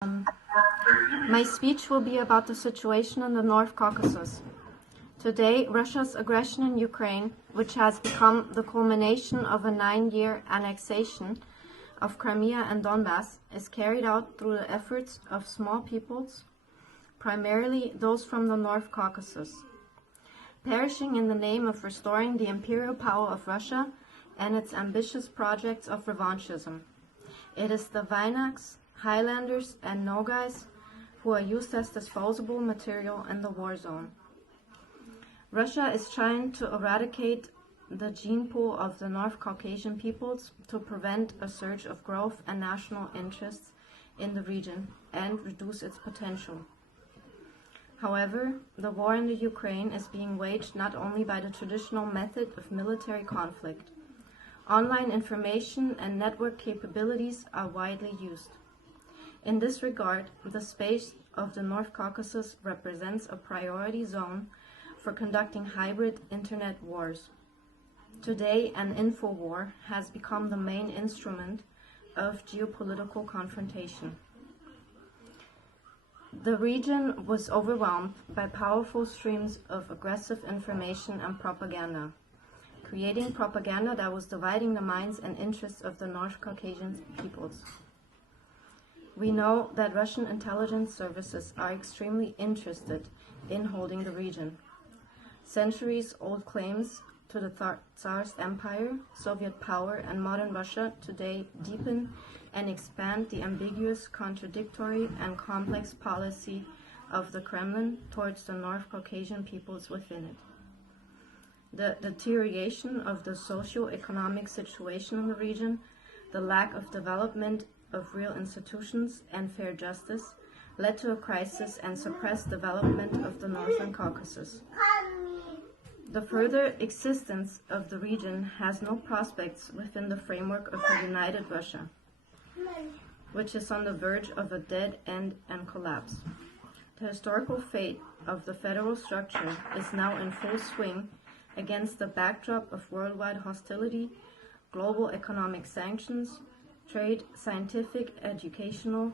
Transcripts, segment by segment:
My speech will be about the situation in the North Caucasus. Today, Russia's aggression in Ukraine, which has become the culmination of a 9-year annexation of Crimea and Donbass, is carried out through the efforts of small peoples, primarily those from the North Caucasus, perishing in the name of restoring the imperial power of Russia and its ambitious projects of revanchism. It is the Vainaks, Highlanders, and Nogais who are used as disposable material in the war zone. Russia is trying to eradicate the gene pool of the North Caucasian peoples to prevent a surge of growth and national interests in the region and reduce its potential. However, the war in the Ukraine is being waged not only by the traditional method of military conflict. Online information and network capabilities are widely used. In this regard, the space of the North Caucasus represents a priority zone for conducting hybrid internet wars. Today, an info war has become the main instrument of geopolitical confrontation. The region was overwhelmed by powerful streams of aggressive information and propaganda, creating propaganda that was dividing the minds and interests of the North Caucasian peoples. We know that Russian intelligence services are extremely interested in holding the region. Centuries-old claims to the Tsar's empire, Soviet power, and modern Russia today deepen and expand the ambiguous, contradictory, and complex policy of the Kremlin towards the North Caucasian peoples within it. The deterioration of the socio-economic situation in the region, the lack of development of real institutions and fair justice led to a crisis and suppressed development of the Northern Caucasus. The further existence of the region has no prospects within the framework of a united Russia, which is on the verge of a dead end and collapse. The historical fate of the federal structure is now in full swing against the backdrop of worldwide hostility, global economic sanctions, trade, scientific, educational,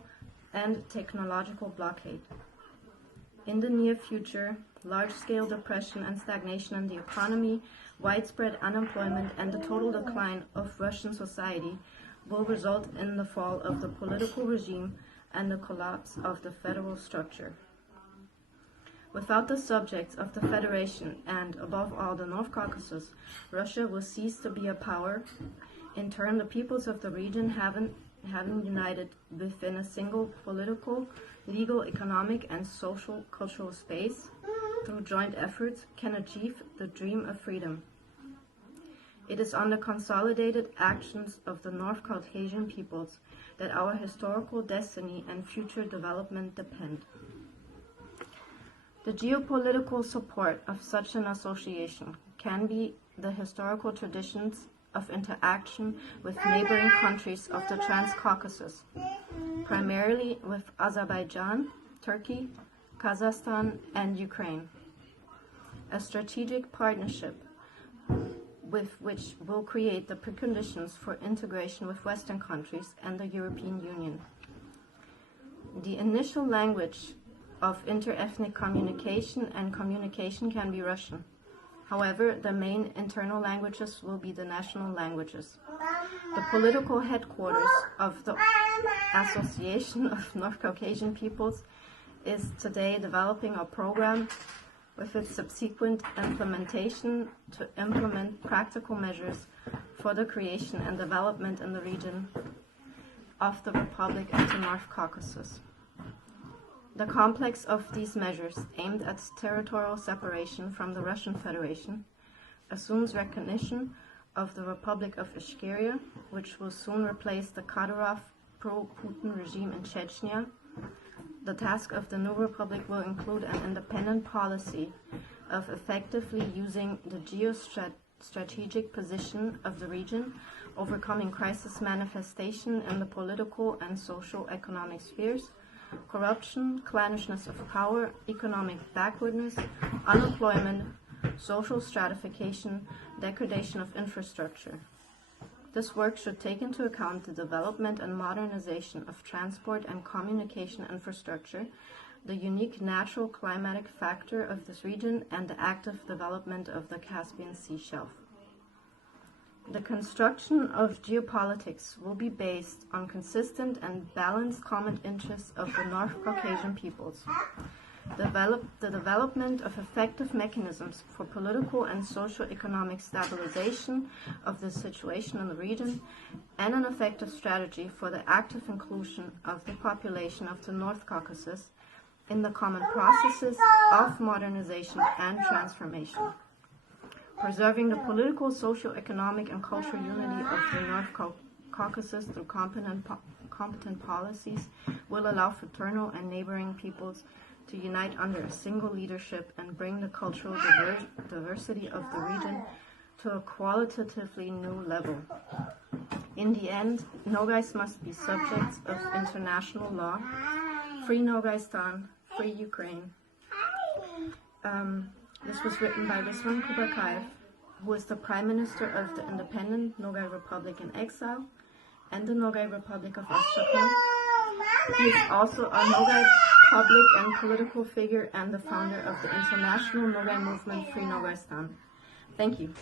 and technological blockade. In the near future, large-scale depression and stagnation in the economy, widespread unemployment, and the total decline of Russian society will result in the fall of the political regime and the collapse of the federal structure. Without the subjects of the Federation and, above all, the North Caucasus, Russia will cease to be a power. In turn, the peoples of the region, having united within a single political, legal, economic, and social cultural space, through joint efforts, can achieve the dream of freedom. It is on the consolidated actions of the North Caucasian peoples that our historical destiny and future development depend. The geopolitical support of such an association can be the historical traditions of interaction with neighboring countries of the Trans-Caucasus, primarily with Azerbaijan, Turkey, Kazakhstan, and Ukraine. A strategic partnership with which will create the preconditions for integration with Western countries and the European Union. The initial language of inter-ethnic communication can be Russian. However, the main internal languages will be the national languages. The political headquarters of the Association of North Caucasian Peoples is today developing a program with its subsequent implementation to implement practical measures for the creation and development in the region of the Republic of the North Caucasus. The complex of these measures aimed at territorial separation from the Russian Federation assumes recognition of the Republic of Ishkeria, which will soon replace the Kadyrov pro-Putin regime in Chechnya. The task of the new republic will include an independent policy of effectively using the geostrategic position of the region, overcoming crisis manifestation in the political and social-economic spheres, corruption, clannishness of power, economic backwardness, unemployment, social stratification, degradation of infrastructure. This work should take into account the development and modernization of transport and communication infrastructure, the unique natural climatic factor of this region, and the active development of the Caspian Sea shelf. The construction of geopolitics will be based on consistent and balanced common interests of the North Caucasian peoples, the development of effective mechanisms for political and socio-economic stabilization of the situation in the region, and an effective strategy for the active inclusion of the population of the North Caucasus in the common processes of modernization and transformation. Preserving the political, socio-economic, and cultural unity of the North Caucasus through competent policies will allow fraternal and neighboring peoples to unite under a single leadership and bring the cultural diversity of the region to a qualitatively new level. In the end, Nogais must be subjects of international law. Free Nogaiistan, free Ukraine. This was written by Rizwan Kubakayev, who is the Prime Minister of the independent Nogai Republic in exile and the Nogai Republic of Astrakhan. He is also a Nogai public and political figure and the founder of the international Nogai movement Free Nogaiistan. Thank you.